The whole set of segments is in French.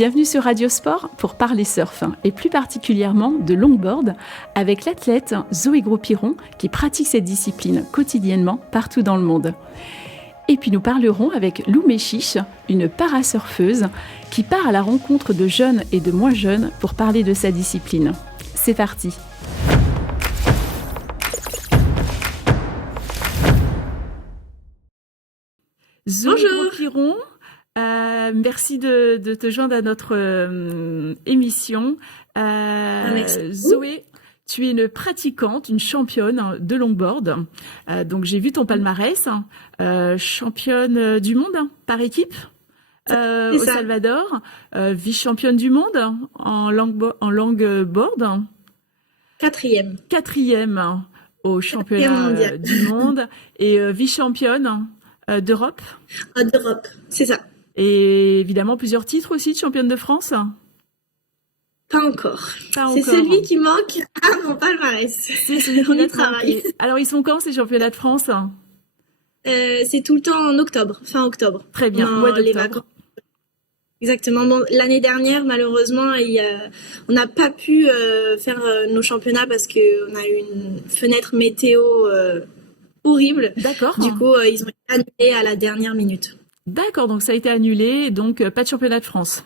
Bienvenue sur Radio Sport pour parler surf et plus particulièrement de longboard avec l'athlète Zoé Gros-Piron qui pratique cette discipline quotidiennement partout dans le monde. Et puis nous parlerons avec Lou Méchiche, une parasurfeuse qui part à la rencontre de jeunes et de moins jeunes pour parler de sa discipline. C'est parti. Zoé Gros-Piron, merci de te joindre à notre émission. Zoé, tu es une pratiquante, une championne de longboard. Donc j'ai vu ton palmarès, championne du monde par équipe au Salvador, vice-championne du monde en longboard. Quatrième au championnat du monde et vice-championne d'Europe. D'Europe, c'est ça. Et évidemment plusieurs titres aussi de championne de France. Pas encore. C'est celui qui manque à mon palmarès. C'est celui qu'on y travaille. Alors ils sont quand ces championnats de France? C'est tout le temps en octobre, fin octobre. Très bien, mois les vacances. Exactement. Bon, l'année dernière, malheureusement, on n'a pas pu faire nos championnats parce qu'on a eu une fenêtre météo horrible. D'accord. Du coup, ils ont été annulés à la dernière minute. D'accord, donc ça a été annulé, donc pas de championnat de France.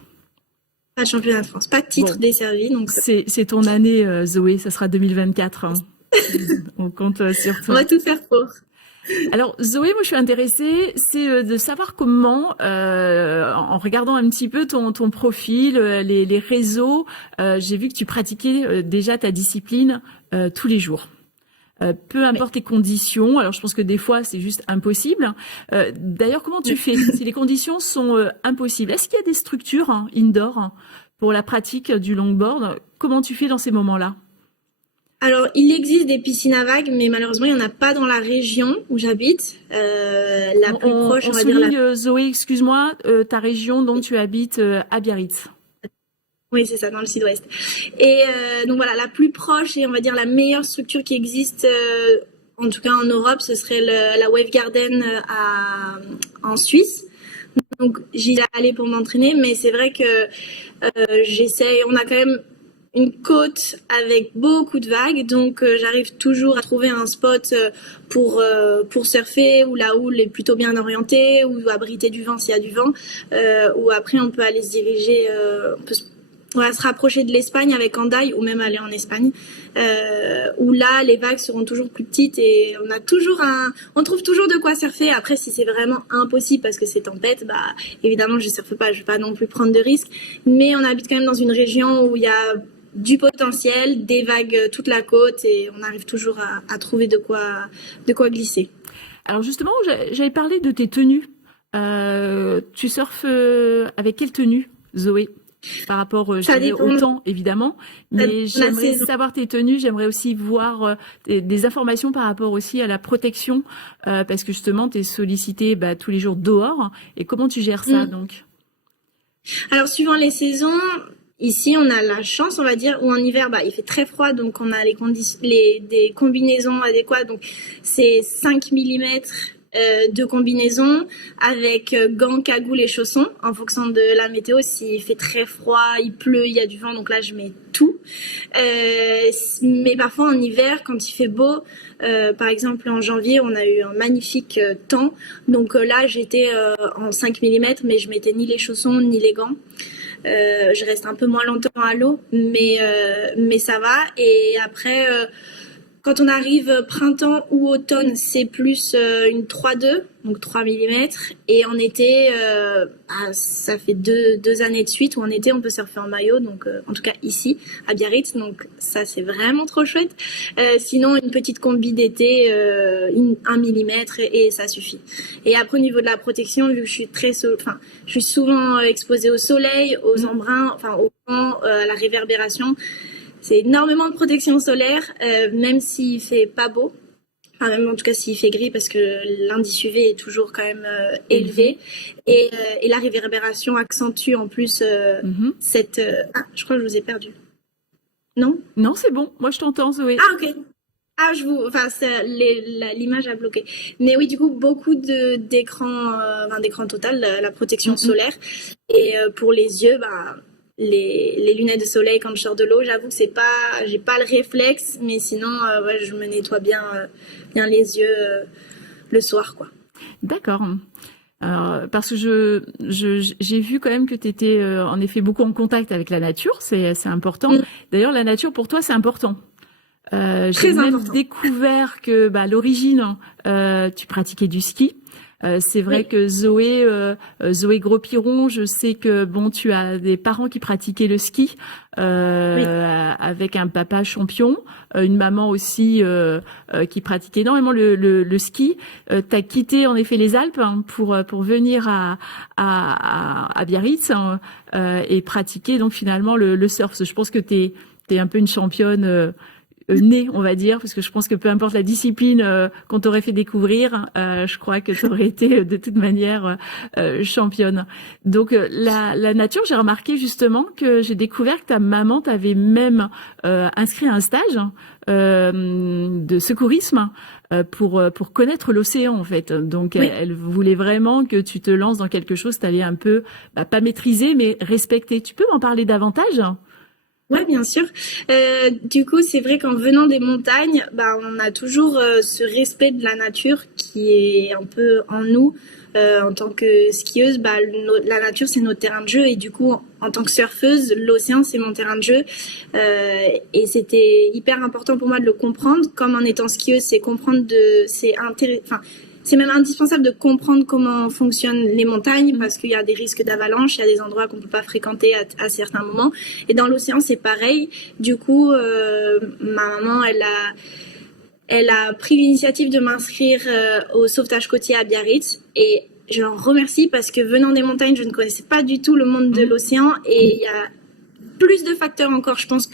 Pas de championnat de France, pas de titre desservi. Donc c'est ton année, Zoé, ça sera 2024. Hein. On compte sur toi. On va tout faire pour. Alors Zoé, moi je suis intéressée, c'est de savoir comment, en regardant un petit peu ton profil, les réseaux, j'ai vu que tu pratiquais déjà ta discipline tous les jours. Peu importe les conditions, alors je pense que des fois c'est juste impossible. D'ailleurs, comment tu fais si les conditions sont impossibles? Est-ce qu'il y a des structures indoor pour la pratique du longboard? Comment tu fais dans ces moments-là? Alors, il existe des piscines à vagues, mais malheureusement, il n'y en a pas dans la région où j'habite. La plus proche, on va dire... Zoé, excuse-moi, ta région dont tu habites à Biarritz. Oui, c'est ça, dans le sud-ouest. Et donc voilà, la plus proche et on va dire la meilleure structure qui existe, en tout cas en Europe, ce serait la Wave Garden en Suisse. Donc j'y allais pour m'entraîner, mais c'est vrai que j'essaye, on a quand même une côte avec beaucoup de vagues, donc j'arrive toujours à trouver un spot pour surfer où la houle est plutôt bien orientée, ou abriter du vent s'il y a du vent, ou après on peut aller se diriger, on va se rapprocher de l'Espagne avec Hendaye ou même aller en Espagne, où là les vagues seront toujours plus petites et on trouve toujours de quoi surfer. Après, si c'est vraiment impossible parce que c'est tempête, bah évidemment je surfe pas, je vais pas non plus prendre de risques. Mais on habite quand même dans une région où il y a du potentiel, des vagues toute la côte et on arrive toujours à trouver de quoi glisser. Alors justement, j'avais parlé de tes tenues. Tu surfes avec quelle tenue, Zoé? Par rapport au temps, évidemment, mais j'aimerais savoir tes tenues, j'aimerais aussi voir des informations par rapport aussi à la protection, parce que justement, tu es sollicité tous les jours dehors, et comment tu gères ça, donc? Alors, suivant les saisons, ici, on a la chance, on va dire, où en hiver, il fait très froid, donc on a des combinaisons adéquates, donc c'est 5 mm de combinaison avec gants, cagoules et chaussons en fonction de la météo. S'il fait très froid, il pleut, il y a du vent, donc là je mets tout. Mais parfois en hiver, quand il fait beau, par exemple en janvier, on a eu un magnifique temps. Donc là j'étais en 5 mm, mais je mettais ni les chaussons ni les gants. Je reste un peu moins longtemps à l'eau, mais ça va. Et après... quand on arrive printemps ou automne, c'est plus une 3,2, donc 3 mm. Et en été, ça fait deux années de suite où en été, on peut surfer en maillot. Donc, en tout cas ici, à Biarritz. Donc, ça, c'est vraiment trop chouette. Sinon, une petite combi d'été, 1 mm et ça suffit. Et après, au niveau de la protection, vu que je suis souvent exposée au soleil, aux embruns, au vent, à la réverbération. C'est énormément de protection solaire, même s'il fait pas beau. Enfin, même en tout cas s'il fait gris, parce que l'indice UV est toujours quand même élevé. Et la réverbération accentue en plus je crois que je vous ai perdu. Non ? Non, c'est bon. Moi, je t'entends, Zoé. Ah, ok. Ah, enfin, l'image a bloqué. Mais oui, du coup, beaucoup d'écran total, la protection Mm, solaire. Et pour les yeux, bah, les lunettes de soleil quand je sors de l'eau, j'avoue que j'ai pas le réflexe, mais sinon, ouais, je me nettoie bien les yeux le soir, quoi. d'accord. Alors, parce que j'ai vu quand même que tu étais en effet beaucoup en contact avec la nature, c'est important. Mm, D'ailleurs, la nature pour toi, c'est important. J'ai très même important. découvert que, à l'origine, tu pratiquais du ski. C'est vrai Oui, que Zoé Gros-Piron, je sais que bon, tu as des parents qui pratiquaient le ski oui. avec un papa champion, une maman aussi qui pratiquait énormément le ski. Tu as quitté en effet les Alpes hein, pour venir à Biarritz hein, et pratiquer donc finalement le surf. Je pense que t'es un peu une championne née, on va dire, parce que je pense que peu importe la discipline qu'on t'aurait fait découvrir, je crois que tu aurais été de toute manière championne. Donc la nature, j'ai remarqué justement que j'ai découvert que ta maman t'avait même inscrit à un stage de secourisme pour connaître l'océan en fait. Donc Oui. elle voulait vraiment que tu te lances dans quelque chose, t'allais un peu pas maîtriser mais respecter. Tu peux m'en parler davantage? Ouais, bien sûr. Du coup, c'est vrai qu'en venant des montagnes, bah, on a toujours ce respect de la nature qui est un peu en nous. En tant que skieuse, bah, la nature, c'est notre terrain de jeu. Et du coup, en tant que surfeuse, l'océan, c'est mon terrain de jeu. Et c'était hyper important pour moi de le comprendre. Comme en étant skieuse, c'est même indispensable de comprendre comment fonctionnent les montagnes parce qu'il y a des risques d'avalanche, il y a des endroits qu'on peut pas fréquenter à certains moments. Et dans l'océan, c'est pareil. Du coup, ma maman, elle a pris l'initiative de m'inscrire au sauvetage côtier à Biarritz et je l'en remercie parce que venant des montagnes, je ne connaissais pas du tout le monde de Mhm. l'océan et il y a plus de facteurs encore, je pense,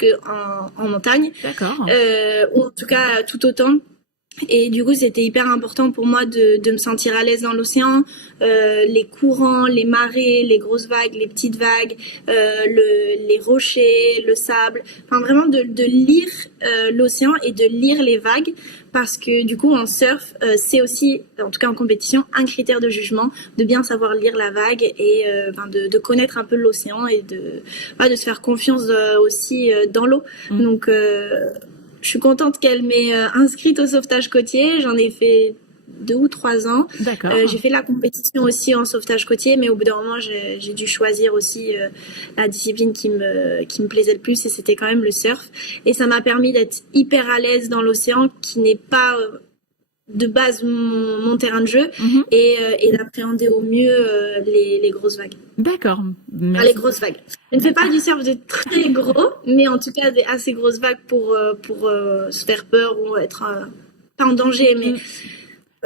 en montagne, D'accord. ou en tout cas tout autant. Et du coup, c'était hyper important pour moi de me sentir à l'aise dans l'océan. Les courants, les marées, les grosses vagues, les petites vagues, les rochers, le sable. Enfin, vraiment de lire l'océan et de lire les vagues. Parce que du coup, en surf, c'est aussi, en tout cas en compétition, un critère de jugement, de bien savoir lire la vague et de connaître un peu l'océan et de se faire confiance aussi dans l'eau. Mhm. Donc, je suis contente qu'elle m'ait inscrite au sauvetage côtier. J'en ai fait 2 ou 3 ans. J'ai D'accord. fait la compétition aussi en sauvetage côtier, mais au bout d'un moment, j'ai dû choisir aussi la discipline qui me plaisait le plus, et c'était quand même le surf. Et ça m'a permis d'être hyper à l'aise dans l'océan, qui n'est pas de base mon terrain de jeu, Mhm. et d'appréhender au mieux les grosses vagues. D'accord. Enfin, les Merci. grosses vagues. Je ne fais pas du surf de très gros, mais en tout cas des assez grosses vagues pour se faire peur ou être pas en danger, mais Mm.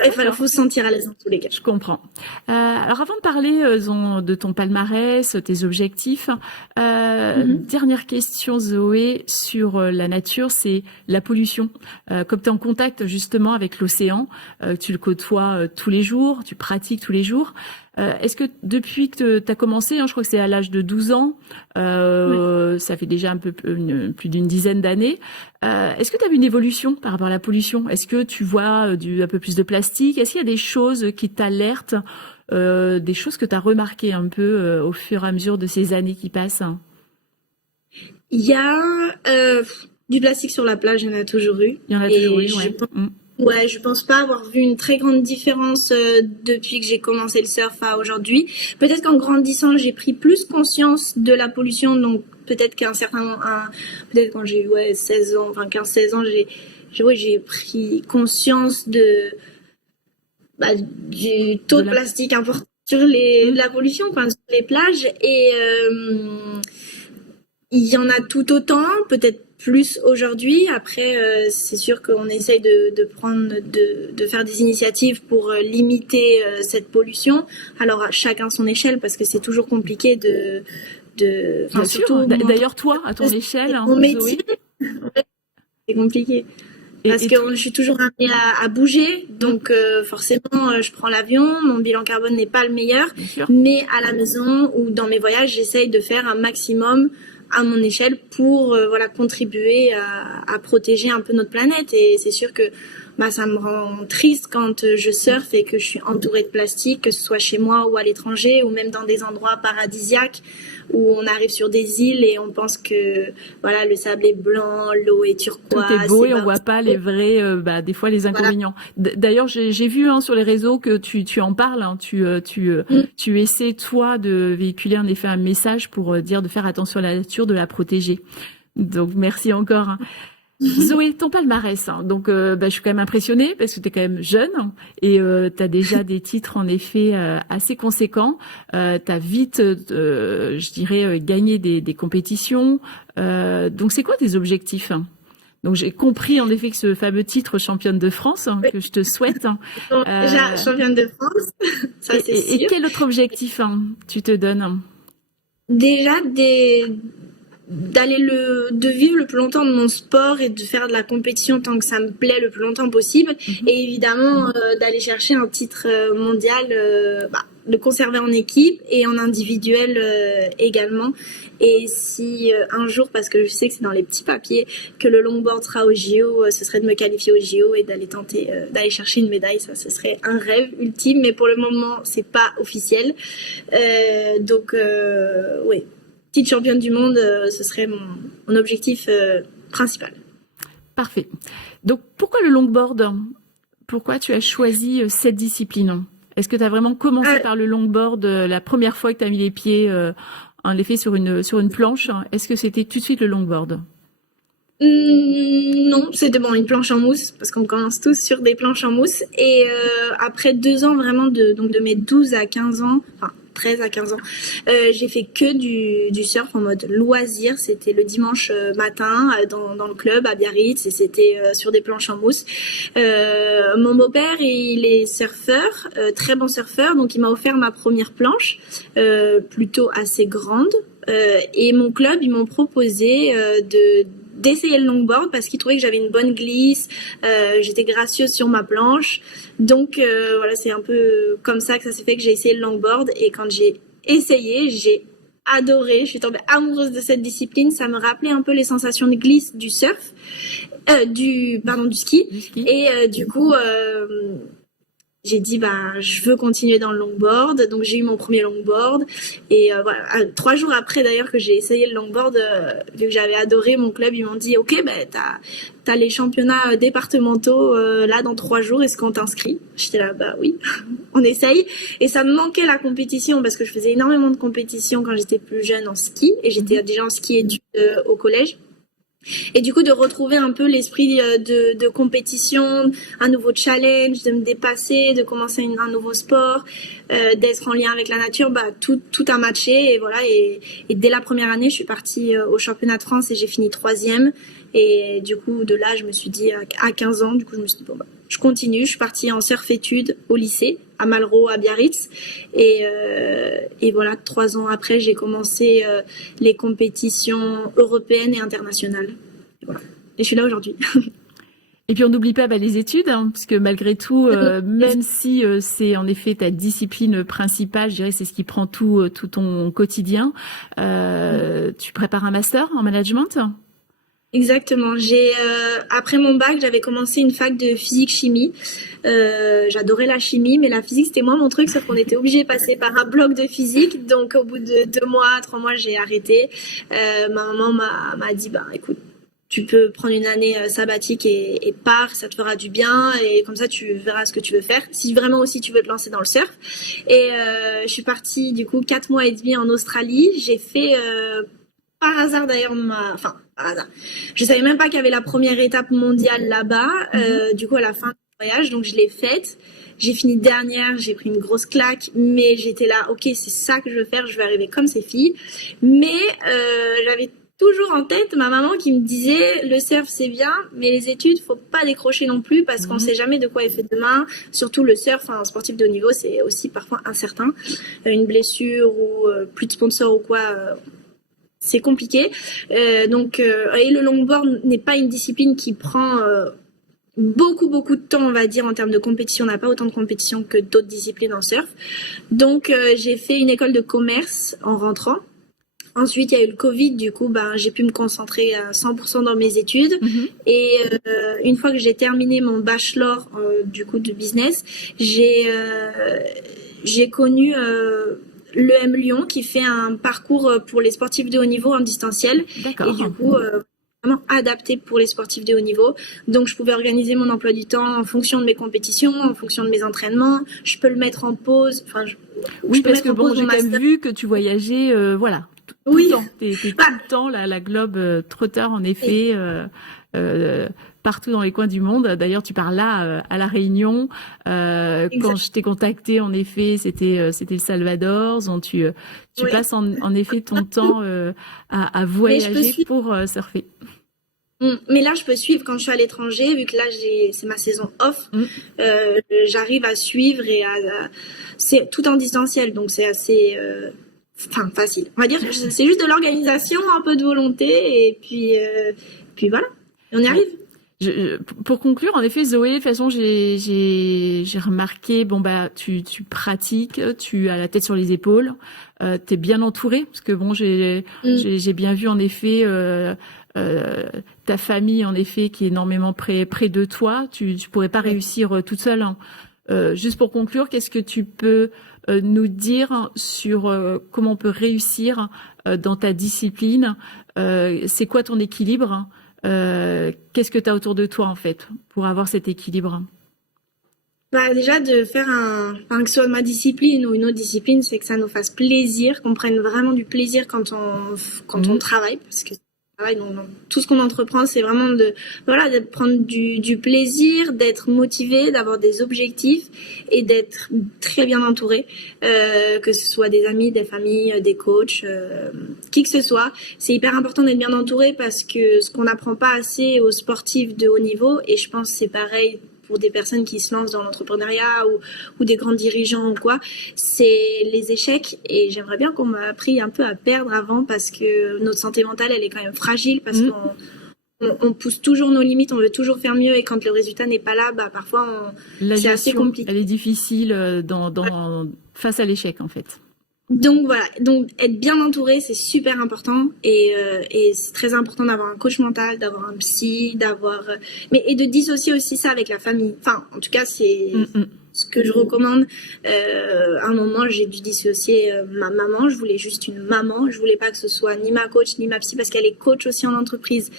il D'accord. faut se sentir à l'aise dans tous les cas. Je comprends. Alors avant de parler de ton palmarès, tes objectifs, Mhm. dernière question Zoé sur la nature, c'est la pollution. Comme tu es en contact justement avec l'océan, tu le côtoies tous les jours, tu pratiques tous les jours. Est-ce que depuis que tu as commencé, hein, je crois que c'est à l'âge de 12 ans, Ouais. ça fait déjà un peu plus d'une dizaine d'années, est-ce que tu as vu une évolution par rapport à la pollution? Est-ce que tu vois un peu plus de plastique? Est-ce qu'il y a des choses qui t'alertent, des choses que tu as remarquées un peu au fur et à mesure de ces années qui passent? Il y a du plastique sur la plage, il y en a toujours eu. Il y en a toujours Et eu, ouais. Mm. je pense pas avoir vu une très grande différence depuis que j'ai commencé le surf à aujourd'hui. Peut-être qu'en grandissant, j'ai pris plus conscience de la pollution, donc peut-être peut-être quand j'ai eu 16 ans, enfin 15-16 ans, j'ai pris conscience du taux De de la... plastique important sur Mm. la pollution, enfin sur les plages, et il y en a tout autant, peut-être plus aujourd'hui. Après, c'est sûr qu'on essaye de faire des initiatives pour limiter cette pollution. Alors à chacun son échelle, parce que c'est toujours compliqué enfin Bien sûr. surtout D'ailleurs, toi, à ton échelle, hein, mon métier, Zoé, c'est compliqué. Parce et que toi, je suis toujours amenée à bouger, mm, donc forcément je prends l'avion, mon bilan carbone n'est pas le meilleur, bien sûr. mais à la maison ou dans mes voyages, j'essaye de faire un maximum à mon échelle pour voilà contribuer à protéger un peu notre planète. Et c'est sûr que ça me rend triste quand je surfe et que je suis entourée de plastique, que ce soit chez moi ou à l'étranger, ou même dans des endroits paradisiaques où on arrive sur des îles et on pense que voilà le sable est blanc, l'eau est turquoise. Tout est beau et on voit pas les vrais, des fois les inconvénients. Voilà. D'ailleurs, j'ai vu sur les réseaux que tu en parles. Hein, tu essaies toi de véhiculer en effet un message pour dire de faire attention à la nature, de la protéger. Donc merci encore. Hein. Zoé, ton palmarès, hein. Donc je suis quand même impressionnée parce que tu es quand même jeune et tu as déjà des titres en effet assez conséquents. Tu as vite, je dirais, gagné des compétitions. Donc c'est quoi tes objectifs, hein? Donc j'ai compris en effet que ce fameux titre championne de France que je te souhaite. Déjà championne de France, ça c'est sûr. Et quel autre objectif tu te donnes? Déjà de vivre le plus longtemps de mon sport et de faire de la compétition tant que ça me plaît le plus longtemps possible, et évidemment d'aller chercher un titre mondial, de conserver en équipe et en individuel également. Et si un jour, parce que je sais que c'est dans les petits papiers, que le longboard sera au JO, ce serait de me qualifier au JO et d'aller tenter d'aller chercher une médaille. Ça, ce serait un rêve ultime, mais pour le moment c'est pas officiel. Donc oui, petite championne du monde, ce serait mon objectif principal. Parfait. Donc, pourquoi le longboard? Pourquoi tu as choisi cette discipline? Est-ce que tu as vraiment commencé par le longboard la première fois que tu as mis les pieds en effet sur une planche? Est-ce que c'était tout de suite le longboard? Non, c'était une planche en mousse, parce qu'on commence tous sur des planches en mousse. Et après 2 ans vraiment de mes 12 à 15 ans, enfin 13 à 15 ans, j'ai fait que du surf en mode loisir. C'était le dimanche matin dans le club à Biarritz, et c'était sur des planches en mousse. Mon beau-père, il est surfeur, très bon surfeur, donc il m'a offert ma première planche, plutôt assez grande. Et mon club, ils m'ont proposé d'essayer le longboard parce qu'ils trouvaient que j'avais une bonne glisse, j'étais gracieuse sur ma planche. Donc voilà, c'est un peu comme ça que ça s'est fait que j'ai essayé le longboard. Et quand j'ai essayé, j'ai adoré, je suis tombée amoureuse de cette discipline. Ça me rappelait un peu les sensations de glisse du surf, du ski. Et du coup j'ai dit je veux continuer dans le longboard. Donc j'ai eu mon premier longboard, et voilà, 3 jours après d'ailleurs que j'ai essayé le longboard, vu que j'avais adoré, mon club, ils m'ont dit ok, t'as les championnats départementaux là dans 3 jours, est-ce qu'on t'inscrit? J'étais là oui, on essaye. Et ça me manquait la compétition parce que je faisais énormément de compétitions quand j'étais plus jeune en ski, et j'étais déjà en ski études au collège. Et du coup, de retrouver un peu l'esprit de compétition, un nouveau challenge, de me dépasser, de commencer un nouveau sport, d'être en lien avec la nature, tout a matché. Et voilà. Et dès la première année, je suis partie au championnat de France et j'ai fini 3e. Et du coup, de là, je me suis dit, à 15 ans, du coup, je me suis dit, je continue. Je suis partie en surf-études au lycée, à Malraux, à Biarritz. Et voilà, 3 ans après, j'ai commencé les compétitions européennes et internationales. Et voilà. Et je suis là aujourd'hui. Et puis on n'oublie pas les études, parce que malgré tout, même si c'est en effet ta discipline principale, je dirais c'est ce qui prend tout ton quotidien, tu prépares un master en management? Exactement. Après mon bac, j'avais commencé une fac de physique-chimie. J'adorais la chimie, mais la physique, c'était moins mon truc, sauf qu'on était obligé de passer par un bloc de physique. Donc, au bout de 2 mois, 3 mois, j'ai arrêté. Ma maman m'a dit, écoute, tu peux prendre une année sabbatique et pars, ça te fera du bien, et comme ça, tu verras ce que tu veux faire. Si vraiment aussi tu veux te lancer dans le surf. Et je suis partie, du coup, 4 mois et demi en Australie. J'ai fait, par hasard d'ailleurs, par hasard. Je savais même pas qu'il y avait la première étape mondiale là-bas, du coup à la fin du voyage, donc je l'ai faite. J'ai fini dernière, j'ai pris une grosse claque, mais j'étais là, ok, c'est ça que je veux faire, je vais arriver comme ces filles. Mais j'avais toujours en tête ma maman qui me disait, le surf c'est bien, mais les études, faut pas décrocher non plus, parce qu'on sait jamais de quoi est fait demain. Surtout le surf, un sportif de haut niveau, c'est aussi parfois incertain. Une blessure ou plus de sponsors ou quoi, c'est compliqué. Et le longboard n'est pas une discipline qui prend beaucoup de temps, on va dire, en termes de compétition. On n'a pas autant de compétition que d'autres disciplines en surf. Donc j'ai fait une école de commerce en rentrant. Ensuite, il y a eu le Covid, du coup, j'ai pu me concentrer à 100% dans mes études. Et une fois que j'ai terminé mon bachelor du coup de business, j'ai connu l'EM Lyon qui fait un parcours pour les sportifs de haut niveau en distanciel. D'accord. Et du coup, vraiment adapté pour les sportifs de haut niveau. Donc, je pouvais organiser mon emploi du temps en fonction de mes compétitions, en fonction de mes entraînements. Je peux le mettre en pause. Enfin, oui, parce que bon, j'ai quand même vu que tu voyageais, voilà. Tout le temps. T'es tout le temps la globe trotteur, en effet, partout dans les coins du monde. D'ailleurs, tu pars là, à La Réunion. Quand je t'ai contacté, en effet, c'était le Salvador. Donc, tu passes en effet ton temps à voyager pour surfer. Mais là, je peux suivre quand je suis à l'étranger, vu que là, c'est ma saison off. J'arrive à suivre et c'est tout en distanciel, donc c'est assez facile. On va dire, c'est juste de l'organisation, un peu de volonté, et puis voilà, et on y arrive. Pour conclure, en effet, Zoé, de toute façon, j'ai remarqué, tu pratiques, tu as la tête sur les épaules, t'es bien entourée, parce que bon, j'ai bien vu en effet ta famille, en effet, qui est énormément près de toi. Tu pourrais pas réussir toute seule. Hein. Juste pour conclure, qu'est-ce que tu peux nous dire sur comment on peut réussir dans ta discipline? C'est quoi ton équilibre? Qu'est-ce que tu as autour de toi, en fait, pour avoir cet équilibre? Déjà, de faire que ce soit ma discipline ou une autre discipline, c'est que ça nous fasse plaisir, qu'on prenne vraiment du plaisir quand on travaille, parce que donc, tout ce qu'on entreprend, c'est vraiment de prendre du plaisir, d'être motivé, d'avoir des objectifs et d'être très bien entouré, que ce soit des amis, des familles, des coachs, qui que ce soit. C'est hyper important d'être bien entouré parce que ce qu'on n'apprend pas assez aux sportifs de haut niveau, et je pense que c'est pareil pour des personnes qui se lancent dans l'entrepreneuriat ou des grands dirigeants ou quoi, c'est les échecs. Et j'aimerais bien qu'on m'a appris un peu à perdre avant, parce que notre santé mentale, elle est quand même fragile, parce qu'on pousse toujours nos limites, on veut toujours faire mieux, et quand le résultat n'est pas là, parfois c'est assez compliqué. Elle est difficile face à l'échec, en fait. Donc voilà, donc être bien entouré, c'est super important, et c'est très important d'avoir un coach mental, d'avoir un psy, et de dissocier aussi ça avec la famille. Enfin, en tout cas, c'est ce que je recommande. À un moment, j'ai dû dissocier ma maman. Je voulais juste une maman. Je voulais pas que ce soit ni ma coach ni ma psy, parce qu'elle est coach aussi en entreprise.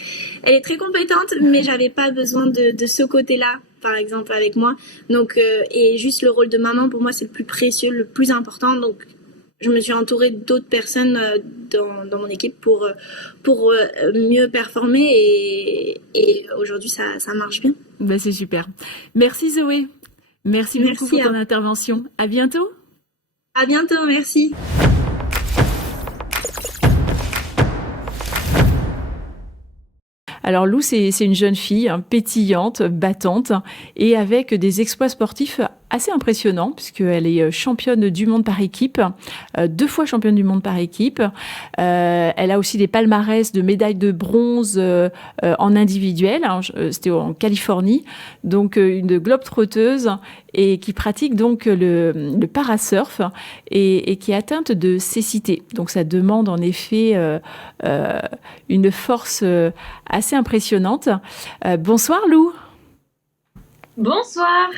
Elle est très compétente, mais j'avais pas besoin de ce côté-là, par exemple, avec moi. Donc, et juste le rôle de maman, pour moi, c'est le plus précieux, le plus important. Donc, je me suis entourée d'autres personnes dans mon équipe pour mieux performer, et aujourd'hui ça marche bien. C'est super. Merci Zoé. Merci beaucoup pour ton intervention. À bientôt. À bientôt, merci. Alors Lou, c'est une jeune fille pétillante, battante, et avec des exploits sportifs assez impressionnants, puisqu'elle est championne du monde par équipe, 2 fois championne du monde par équipe. Elle a aussi des palmarès de médailles de bronze en individuel. C'était en Californie, donc une globe-trotteuse, et qui pratique donc le parasurf, et qui est atteinte de cécité. Donc ça demande en effet une force assez impressionnante. Bonsoir Lou. Bonsoir.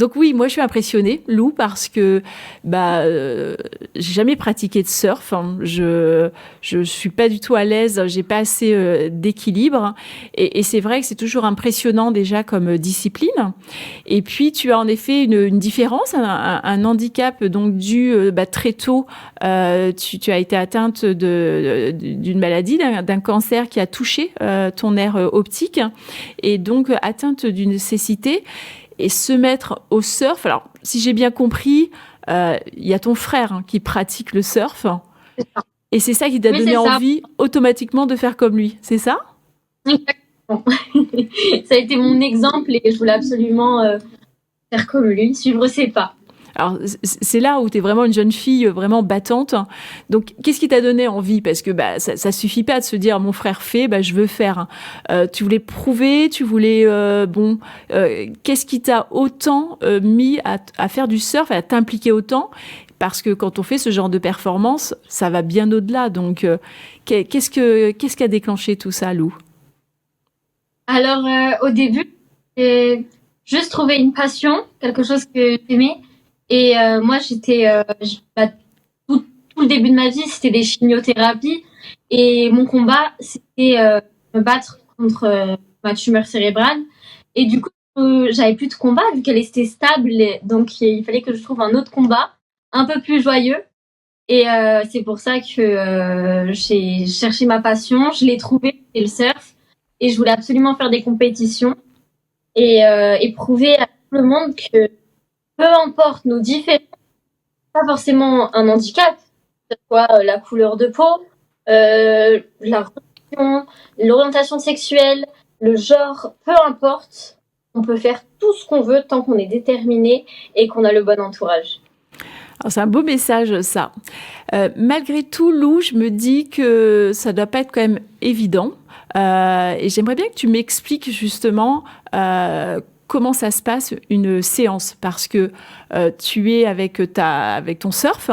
Donc oui, moi je suis impressionnée, Lou, parce que j'ai jamais pratiqué de surf. Je suis pas du tout à l'aise, j'ai pas assez d'équilibre, et c'est vrai que c'est toujours impressionnant déjà comme discipline. Et puis tu as en effet une différence, un handicap donc dû très tôt. Tu as été atteinte d'une maladie, d'un cancer qui a touché ton nerf optique, et donc atteinte d'une cécité. Et se mettre au surf, alors si j'ai bien compris, il y a ton frère qui pratique le surf, et c'est ça qui t'a donné envie automatiquement de faire comme lui, c'est ça? Exactement. Ça a été mon exemple, et je voulais absolument faire comme lui, suivre ses pas. Alors, c'est là où tu es vraiment une jeune fille vraiment battante. Donc, qu'est-ce qui t'a donné envie? Parce que ça suffit pas de se dire mon frère fait, je veux faire. Tu voulais prouver, tu voulais qu'est-ce qui t'a autant mis à faire du surf, à t'impliquer autant? Parce que quand on fait ce genre de performance, ça va bien au-delà. Donc, qu'est-ce qui a déclenché tout ça, Lou? Alors, au début, j'ai juste trouvé une passion, quelque chose que j'aimais. Et moi, tout le début de ma vie, c'était des chimiothérapies. Et mon combat, c'était me battre contre ma tumeur cérébrale. Et du coup, j'avais plus de combat vu qu'elle était stable. Donc, il fallait que je trouve un autre combat, un peu plus joyeux. Et c'est pour ça que j'ai cherché ma passion. Je l'ai trouvé, c'est le surf. Et je voulais absolument faire des compétitions et prouver à tout le monde que peu importe nos différences, pas forcément un handicap, que ce soit la couleur de peau, la religion, l'orientation sexuelle, le genre, peu importe, on peut faire tout ce qu'on veut tant qu'on est déterminé et qu'on a le bon entourage. Alors, c'est un beau message, ça. Malgré tout, Lou, je me dis que ça doit pas être quand même évident. Et j'aimerais bien que tu m'expliques justement comment ça se passe une séance, parce que tu es avec ton surf.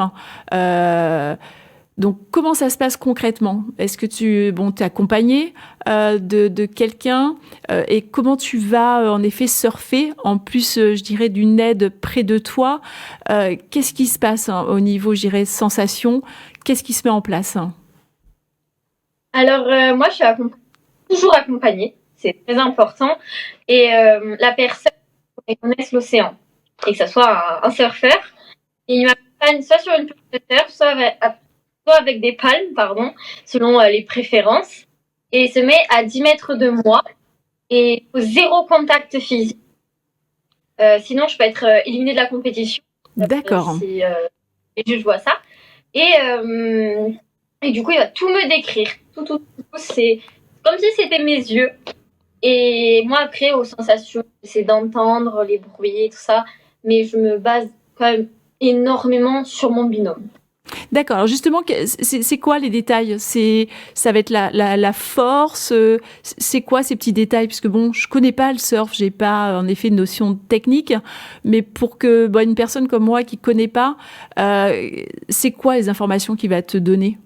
Donc, comment ça se passe concrètement? Est-ce que t'es accompagné de quelqu'un et comment tu vas en effet surfer en plus, je dirais, d'une aide près de toi? Qu'est-ce qui se passe au niveau, je dirais, sensation? Qu'est-ce qui se met en place? Alors, moi, je suis toujours accompagnée, c'est très important. Et la personne, elle connaisse l'océan et que ce soit un surfeur. Et il m'accompagne soit sur une planche de surf, soit avec des palmes, pardon, selon les préférences. Et il se met à 10 mètres de moi et au zéro contact physique. Sinon, je peux être éliminée de la compétition. D'accord. Si les juges voient ça. Et du coup, il va tout me décrire. Tout. C'est comme si c'était mes yeux. Et moi, après, aux sensations, j'essaie d'entendre les bruits et tout ça. Mais je me base quand même énormément sur mon binôme. D'accord. Alors justement, c'est quoi les détails? Ça va être la force. C'est quoi ces petits détails? Puisque bon, je connais pas le surf, j'ai pas en effet de notion technique, mais pour que une personne comme moi qui connaît pas, c'est quoi les informations qu'il va te donner?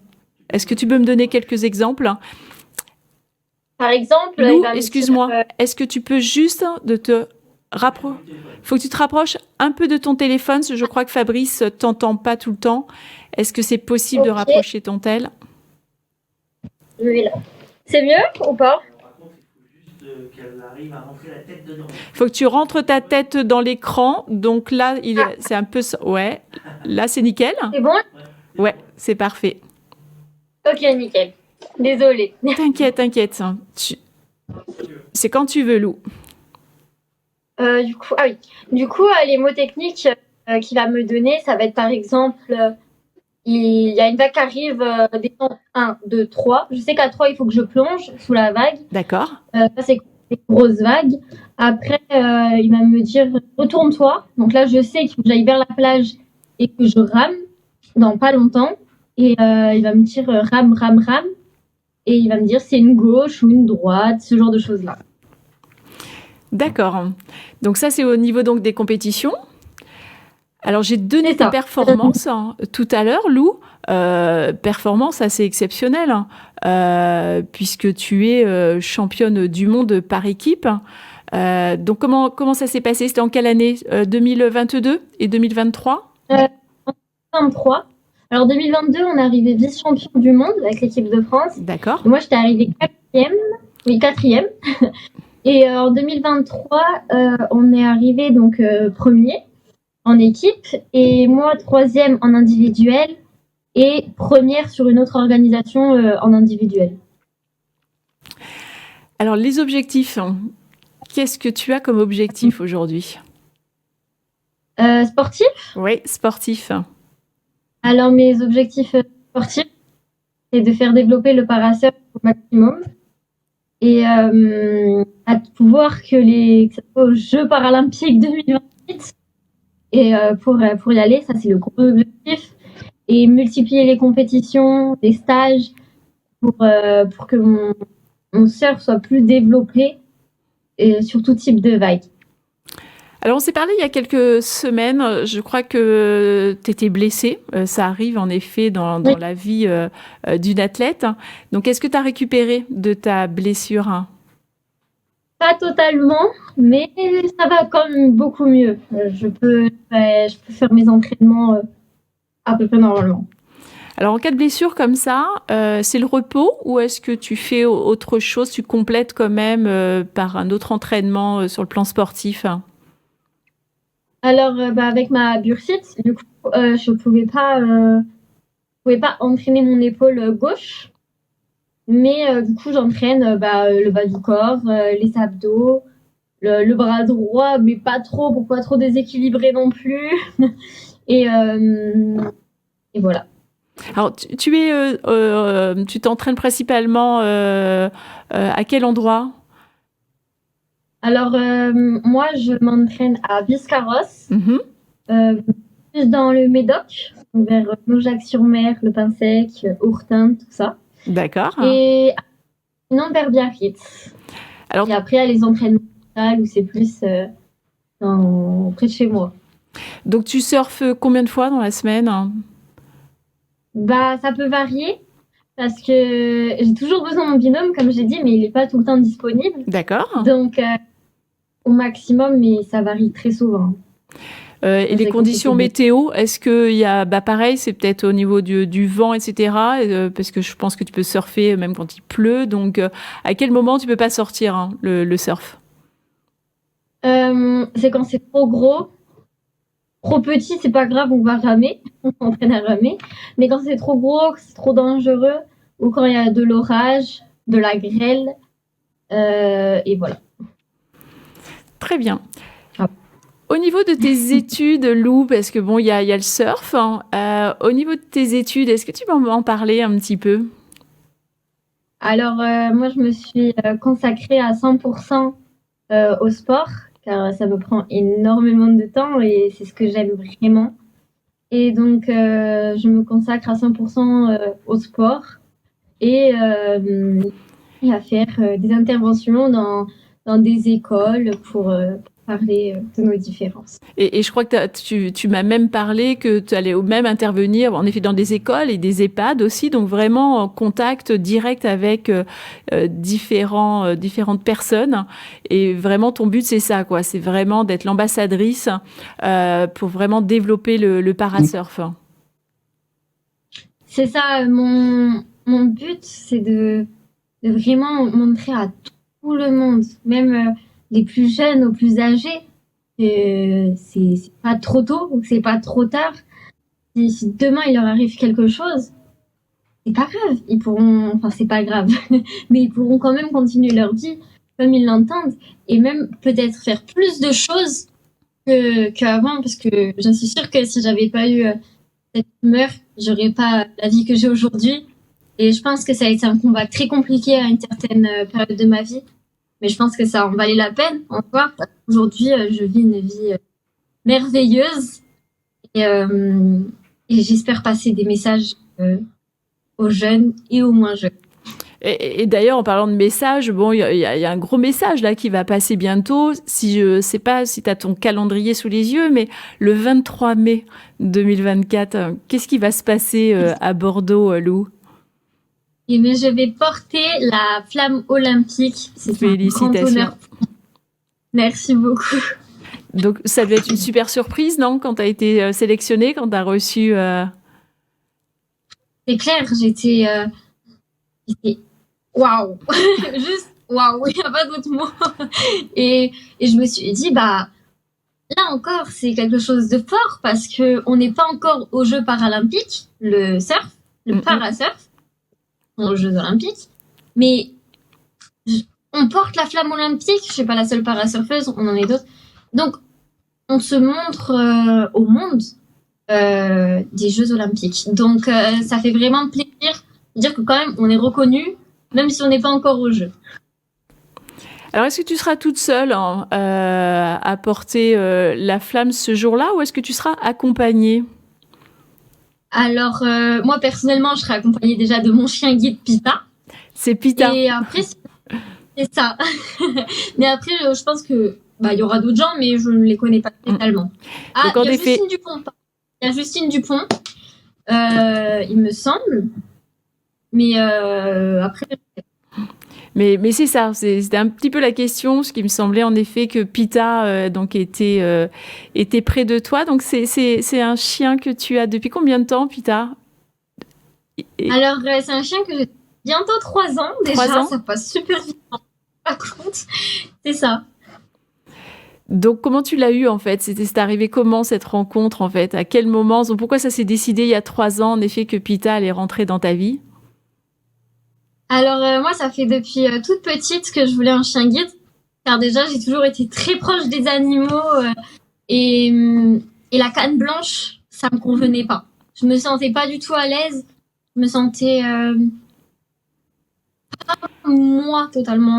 Est-ce que tu peux me donner quelques exemples? Par exemple, Lou, excuse-moi, est-ce que tu peux juste faut que tu te rapproches un peu de ton téléphone, parce que je crois que Fabrice t'entend pas tout le temps. Est-ce que c'est possible de rapprocher ton tel? Je vais là. C'est mieux ou pas? Par contre, il faut juste qu'elle arrive à rentrer la tête dedans. Il faut que tu rentres ta tête dans l'écran. Donc là, c'est un peu... Ouais, là, c'est nickel. C'est bon? Ouais, c'est parfait. Ok, nickel. Désolée. T'inquiète. C'est quand tu veux, Lou. Du coup, les mots techniques qu'il va me donner, ça va être par exemple, il y a une vague qui arrive, descend 1, 2, 3. Je sais qu'à 3, il faut que je plonge sous la vague. D'accord. Ça, c'est une grosse vague. Après, il va me dire, retourne-toi. Donc là, je sais qu'il faut que j'aille vers la plage et que je rame dans pas longtemps. Et il va me dire, rame. Et il va me dire, c'est une gauche ou une droite, ce genre de choses-là. D'accord. Donc ça, c'est au niveau donc des compétitions. Alors, j'ai donné tes performances tout à l'heure, Lou. Performance assez exceptionnelle, puisque tu es championne du monde par équipe. Donc, comment ça s'est passé? C'était en quelle année? 2022 et 2023? 2023. Alors, 2022, on est arrivé vice-champion du monde avec l'équipe de France. D'accord. Et moi, j'étais arrivée quatrième. Et en 2023, on est arrivé donc premier en équipe et moi troisième en individuel et première sur une autre organisation en individuel. Alors les objectifs, qu'est-ce que tu as comme objectif aujourd'hui? Sportif? Oui, sportif. Alors mes objectifs sportifs, c'est de faire développer le parasurf au maximum. Et à pouvoir que ce soit aux Jeux paralympiques 2028. Et pour y aller, ça c'est le gros objectif. Et multiplier les compétitions, les stages, pour que mon surf soit plus développé et sur tout type de vague. Alors, on s'est parlé il y a quelques semaines. Je crois que tu étais blessée. Ça arrive en effet dans Oui. la vie d'une athlète. Donc, est-ce que tu as récupéré de ta blessure? Pas totalement, mais ça va quand même beaucoup mieux. Je peux faire mes entraînements à peu près normalement. Alors, en cas de blessure comme ça, c'est le repos ou est-ce que tu fais autre chose? Tu complètes quand même par un autre entraînement sur le plan sportif? Alors, avec ma bursite, du coup, je pouvais pas entraîner mon épaule gauche, mais du coup, j'entraîne le bas du corps, les abdos, le bras droit, mais pas trop, pour pas trop déséquilibrer non plus. Et, et voilà. Alors, tu t'entraînes principalement à quel endroit? Alors, moi, je m'entraîne à Biscarrosse, Mhm. plus dans le Médoc, vers Naujac-sur-Mer, Le Pin Sec, Ourtin, tout ça. D'accord. Et sinon, vers Biarritz. Alors, Et après, il y a les entraînements où c'est plus près de chez moi. donc tu surfes combien de fois dans la semaine? Ça peut varier parce que j'ai toujours besoin de mon binôme, comme j'ai dit, mais il n'est pas tout le temps disponible. D'accord. Donc, au maximum, mais ça varie très souvent. Et les C'est conditions compliqué. météo, est-ce qu'il y a, pareil, c'est peut-être au niveau du vent, etc. Parce que je pense que tu peux surfer même quand il pleut. Donc, à quel moment tu peux pas sortir le surf? C'est quand c'est trop gros, trop petit, c'est pas grave, on va ramer, on s'entraîne à ramer. Mais quand c'est trop gros, que c'est trop dangereux, ou quand il y a de l'orage, de la grêle, et voilà. Très bien. Ah. Au niveau de tes études, Lou, parce que bon, il y a le surf. Au niveau de tes études, est-ce que tu peux m'en parler un petit peu? Alors, moi, je me suis consacrée à 100% au sport, car ça me prend énormément de temps et c'est ce que j'aime vraiment. Et donc, je me consacre à 100% au sport et, euh, et à faire des interventions dans des écoles pour parler de nos différences. Et je crois que tu m'as même parlé que tu allais même intervenir, en effet, dans des écoles et des EHPAD aussi, donc vraiment en contact direct avec différentes personnes. Et vraiment, ton but, c'est ça, quoi. C'est vraiment d'être l'ambassadrice pour vraiment développer le parasurf. C'est ça, mon but, c'est de vraiment montrer à tout le monde, même les plus jeunes aux plus âgés, que c'est pas trop tôt ou que c'est pas trop tard. Si demain il leur arrive quelque chose, c'est pas grave, enfin c'est pas grave, mais ils pourront quand même continuer leur vie comme ils l'entendent et même peut-être faire plus de choses qu'avant parce que j'en suis sûre que si j'avais pas eu cette humeur, j'aurais pas la vie que j'ai aujourd'hui. Et je pense que ça a été un combat très compliqué à une certaine période de ma vie. Mais je pense que ça en valait la peine en soi. Aujourd'hui, je vis une vie merveilleuse et, euh, et j'espère passer des messages aux jeunes et aux moins jeunes. Et d'ailleurs, en parlant de message, bon, il y a un gros message là qui va passer bientôt. Si je sais pas si tu as ton calendrier sous les yeux, mais le 23 mai 2024, qu'est-ce qui va se passer à Bordeaux, Lou? Et mais je vais porter la flamme olympique. C'est un grand Félicitations. honneur. Merci beaucoup. Donc, ça devait être une super surprise, non, quand tu as été sélectionnée, quand tu as reçu. C'est clair, j'étais waouh, juste waouh, il n'y a pas d'autre mot. Et je me suis dit, là encore, c'est quelque chose de fort parce que on n'est pas encore aux Jeux paralympiques, le surf, le parasurf, aux Jeux olympiques, mais on porte la flamme olympique. Je suis pas la seule parasurfeuse, on en est d'autres. Donc, on se montre au monde des Jeux olympiques. Donc, ça fait vraiment plaisir de dire que quand même, on est reconnu, même si on n'est pas encore aux Jeux. Alors, est-ce que tu seras toute seule à porter la flamme ce jour-là ou est-ce que tu seras accompagnée? Alors, moi, personnellement, je serai accompagnée déjà de mon chien guide Pita. C'est Pita. Et après, c'est ça. Mais après, je pense que bah, il y aura d'autres gens, mais je ne les connais pas spécialement. Ah, Donc, en il y a effet- Justine Dupont. Il y a Justine Dupont, il me semble. Mais après, Mais c'est ça, c'était un petit peu la question, ce qui me semblait en effet que Pita donc était près de toi. Donc c'est un chien que tu as depuis combien de temps, Pita? Et- alors c'est un chien que j'ai bientôt 3 ans déjà. 3 ans. Ça passe super vite. Par contre, c'est ça. Donc comment tu l'as eu en fait? C'est arrivé comment cette rencontre en fait? À quel moment? Donc, pourquoi ça s'est décidé il y a 3 ans en effet que Pita allait rentrer dans ta vie? Alors moi, ça fait depuis toute petite que je voulais un chien guide. Car déjà, j'ai toujours été très proche des animaux et, hum, et la canne blanche, ça me convenait pas. Je me sentais pas du tout à l'aise. Je me sentais moi totalement.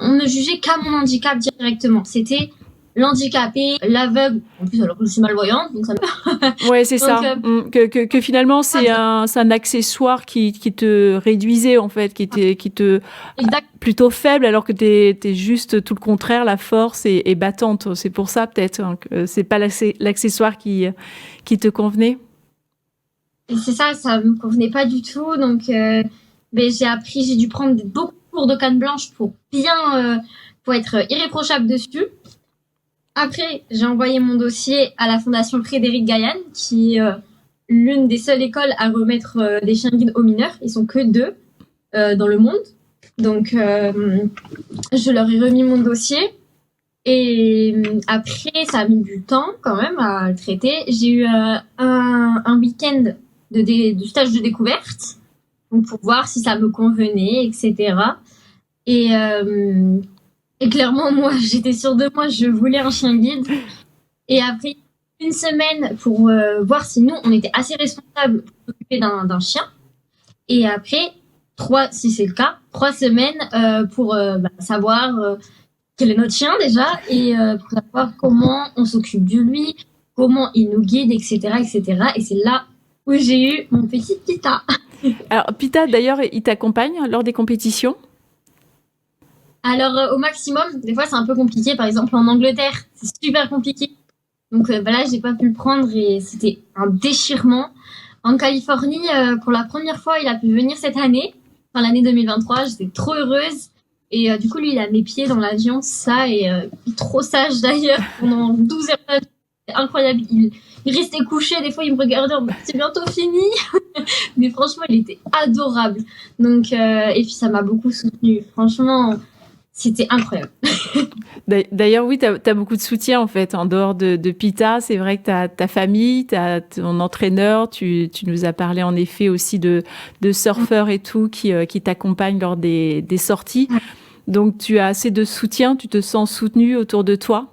On ne jugeait qu'à mon handicap directement. C'était l'handicapé, l'aveugle. En plus, alors que je suis malvoyante, donc ça me... Ouais, c'est Donc, ça. Que finalement c'est un accessoire qui te réduisait en fait, qui te exact. plutôt faible alors que t'es juste tout le contraire, la force est battante. C'est pour ça peut-être hein, que c'est pas l'accessoire qui te convenait. Et c'est ça, ça me convenait pas du tout. Donc, j'ai dû prendre beaucoup de cours de canne blanche pour être irréprochable dessus. Après, j'ai envoyé mon dossier à la Fondation Frédéric Gaillan, qui est l'une des seules écoles à remettre des chiens guides aux mineurs. Ils sont que 2 dans le monde. Donc, je leur ai remis mon dossier. Et après, ça a mis du temps quand même à le traiter. J'ai eu un week-end de stage de découverte donc pour voir si ça me convenait, etc. Et clairement, moi, j'étais sûre de moi, je voulais un chien guide. Et après une semaine pour voir si nous, on était assez responsables pour s'occuper d'un chien. Et après, si c'est le cas, 3 semaines pour savoir quel est notre chien déjà et pour savoir comment on s'occupe de lui, comment il nous guide, etc., etc. Et c'est là où j'ai eu mon petit Pita. Alors Pita d'ailleurs, il t'accompagne lors des compétitions? Alors au maximum, des fois c'est un peu compliqué. Par exemple en Angleterre, c'est super compliqué. Donc là, j'ai pas pu le prendre et c'était un déchirement. En Californie, pour la première fois, il a pu venir cette année, enfin l'année 2023. J'étais trop heureuse. Et du coup, lui, il a mes pieds dans l'avion, ça, et il est trop sage d'ailleurs pendant 12 heures d'avion. C'est incroyable. Il restait couché, des fois, il me regardait en mode, c'est bientôt fini. Mais franchement, il était adorable. Donc, et puis, ça m'a beaucoup soutenue. Franchement, c'était incroyable. D'ailleurs, oui, tu as beaucoup de soutien en fait. En dehors de Pita, c'est vrai que tu as ta famille, tu as ton entraîneur, tu nous as parlé en effet aussi de surfeurs et tout qui t'accompagnent lors des sorties. Donc, tu as assez de soutien, tu te sens soutenu autour de toi?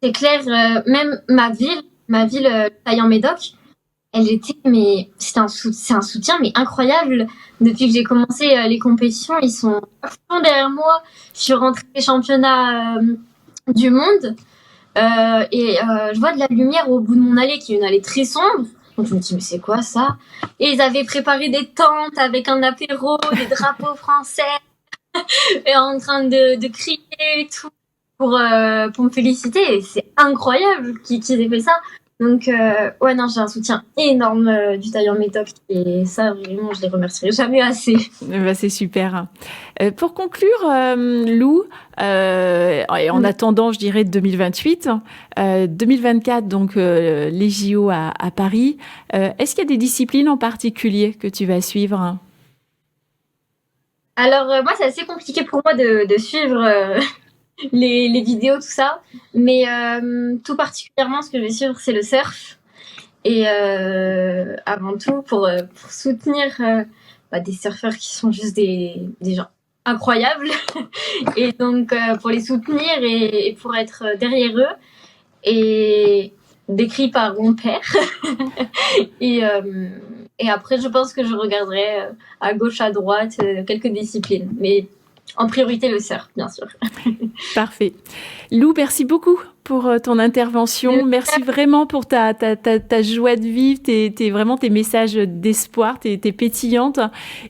C'est clair, même ma ville Taillan-Médoc, c'est un soutien mais incroyable. Depuis que j'ai commencé les compétitions, ils sont à fond derrière moi. Je suis rentrée des championnats du monde et je vois de la lumière au bout de mon allée qui est une allée très sombre. Donc je me dis mais c'est quoi ça? Et ils avaient préparé des tentes avec un apéro, des drapeaux français et en train de crier et tout pour me féliciter. Et c'est incroyable qu'ils aient fait ça. Donc, ouais, non, j'ai un soutien énorme du Taillan-Médoc et ça, vraiment, je les remercierai jamais assez. Bah, c'est super. Pour conclure, Lou, et en attendant, je dirais 2028, 2024, donc les JO à Paris, est-ce qu'il y a des disciplines en particulier que tu vas suivre? Alors, moi, c'est assez compliqué pour moi de suivre les vidéos, tout ça. Mais tout particulièrement, ce que je vais suivre, c'est le surf. Et avant tout, pour soutenir des surfeurs qui sont juste des gens incroyables. Et donc, pour les soutenir et pour être derrière eux. Et décrit par mon père. Et après, je pense que je regarderai à gauche, à droite, quelques disciplines. Mais en priorité, le surf, bien sûr. Parfait. Lou, merci beaucoup pour ton intervention. Merci vraiment pour ta joie de vivre, vraiment tes messages d'espoir, t'es pétillante.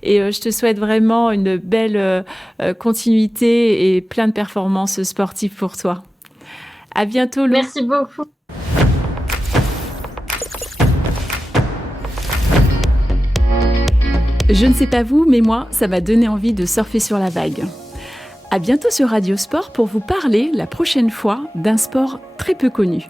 Et je te souhaite vraiment une belle continuité et plein de performances sportives pour toi. À bientôt, Lou. Merci beaucoup. Je ne sais pas vous, mais moi, ça m'a donné envie de surfer sur la vague. À bientôt sur Radio Sport pour vous parler la prochaine fois d'un sport très peu connu.